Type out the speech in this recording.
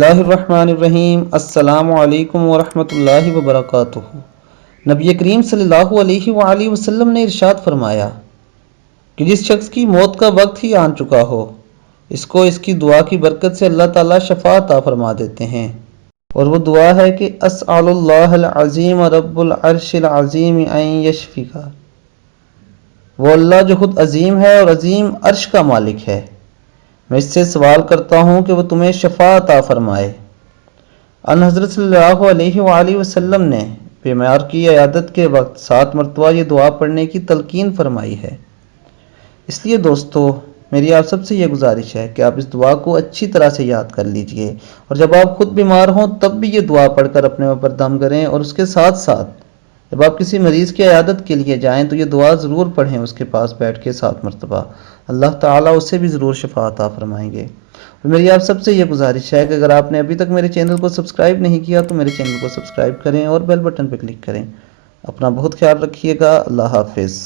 اللہ الرحمن الرحیم۔ السلام علیکم ورحمۃ اللہ وبرکاتہ۔ نبی کریم صلی اللہ علیہ وآلہ وسلم نے ارشاد فرمایا کہ جس شخص کی موت کا وقت ہی آن چکا ہو، اس کو اس کی دعا کی برکت سے اللہ تعالیٰ شفاعت عطا فرما دیتے ہیں، اور وہ دعا ہے کہ اسأل اللہ العظیم رب العرش العظیم ان یشفیک۔ وہ اللہ جو خود عظیم ہے اور عظیم عرش کا مالک ہے، میں اس سے سوال کرتا ہوں کہ وہ تمہیں شفاعت عطا فرمائے۔ ان حضرت صلی اللہ علیہ وآلہ وسلم نے بیمار کی عیادت کے وقت 7 مرتبہ یہ دعا پڑھنے کی تلقین فرمائی ہے۔ اس لیے دوستو، میری آپ سب سے یہ گزارش ہے کہ آپ اس دعا کو اچھی طرح سے یاد کر لیجئے، اور جب آپ خود بیمار ہوں تب بھی یہ دعا پڑھ کر اپنے اوپر دم کریں، اور اس کے ساتھ ساتھ جب آپ کسی مریض کی عیادت کے لیے جائیں تو یہ دعا ضرور پڑھیں، اس کے پاس بیٹھ کے 7 مرتبہ۔ اللہ تعالیٰ اسے بھی ضرور شفا عطا فرمائیں گے۔ اور میری آپ سب سے یہ گزارش ہے کہ اگر آپ نے ابھی تک میرے چینل کو سبسکرائب نہیں کیا تو میرے چینل کو سبسکرائب کریں اور بیل بٹن پہ کلک کریں۔ اپنا بہت خیال رکھیے گا۔ اللہ حافظ۔